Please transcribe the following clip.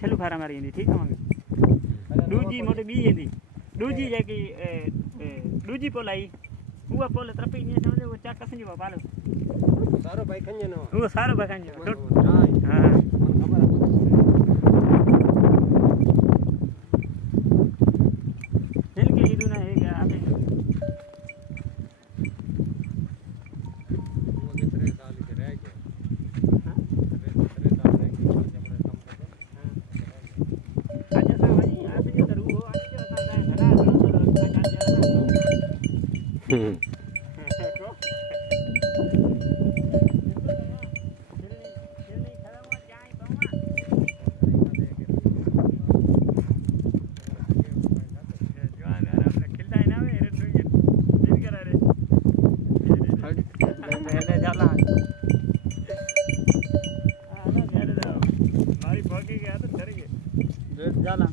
छलू फारा मारी इंदी ठीक है मम्मी दूजी मोटे बी इंदी दूजी जेकी दूजी पोलाई वो पोले तरपी नहीं समझे वो चा कसनी वो पालो सारो भाई खंजे नो वो सारो भाई खंजे हां इनके इदु ना है क्या आपे वो कितने साल के रह गए हां कितने साल रह गए जब काम करते हां अच्छा सर भाई आप ये करू हो आज जो था घना जाला